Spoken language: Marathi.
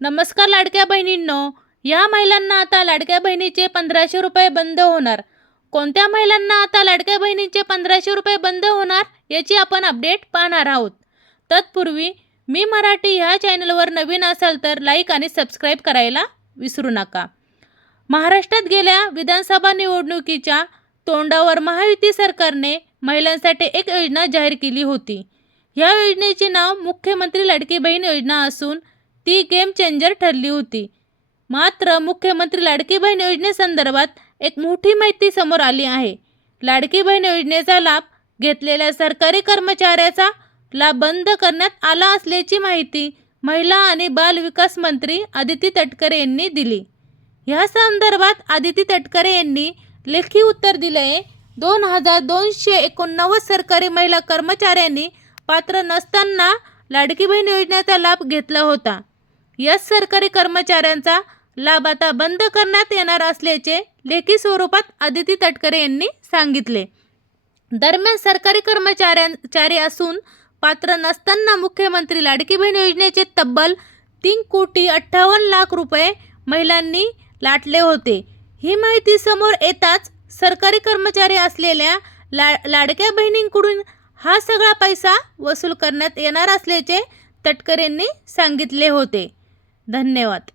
नमस्कार लाडक्या बहिणींनो. या महिलांना आता लाडक्या बहिणीचे पंधराशे रुपये बंद होणार. कोणत्या महिलांना आता लाडक्या बहिणीचे पंधराशे रुपये बंद होणार याची आपण अपडेट पाहणार आहोत. तत्पूर्वी मी मराठी ह्या चॅनलवर नवीन असाल तर लाईक आणि सबस्क्राईब करायला विसरू नका. महाराष्ट्रात गेल्या विधानसभा निवडणुकीच्या तोंडावर महायुती सरकारने महिलांसाठी एक योजना जाहीर केली होती. या योजनेचे नाव मुख्यमंत्री लाडकी बहीण योजना असून ती गेम चेंजर ठरली होती. मात्र मुख्यमंत्री लाडकी बहीण योजनेसंदर्भात एक मोठी माहिती समोर आली आहे. लाडकी बहीण योजनेचा लाभ घेतलेल्या सरकारी कर्मचाऱ्याचा लाभ बंद करण्यात आला असल्याची माहिती महिला आणि बाल विकास मंत्री आदिती तटकरे यांनी दिली. ह्या संदर्भात आदिती तटकरे यांनी लेखी उत्तर दिले आहे दोन हजार दोनशे एकोणनव्वद सरकारी महिला कर्मचाऱ्यांनी पात्र नसताना लाडकी बहीण योजनेचा लाभ घेतला होता. याच सरकारी कर्मचाऱ्यांचा लाभ आता बंद करण्यात येणार असल्याचे लेखी स्वरूपात आदिती तटकरे यांनी सांगितले. दरम्यान सरकारी कर्मचाऱ्यांचारी असून पात्र नसताना मुख्यमंत्री लाडकी बहीण योजनेचे तब्बल तीन कोटी अठ्ठावन्न लाख रुपये महिलांनी लाटले होते. ही माहिती समोर येताच सरकारी कर्मचारी असलेल्या ला लाडक्या बहिणींकडून हा सगळा पैसा वसूल करण्यात येणार असल्याचे तटकरेंनी सांगितले होते. धन्यवाद.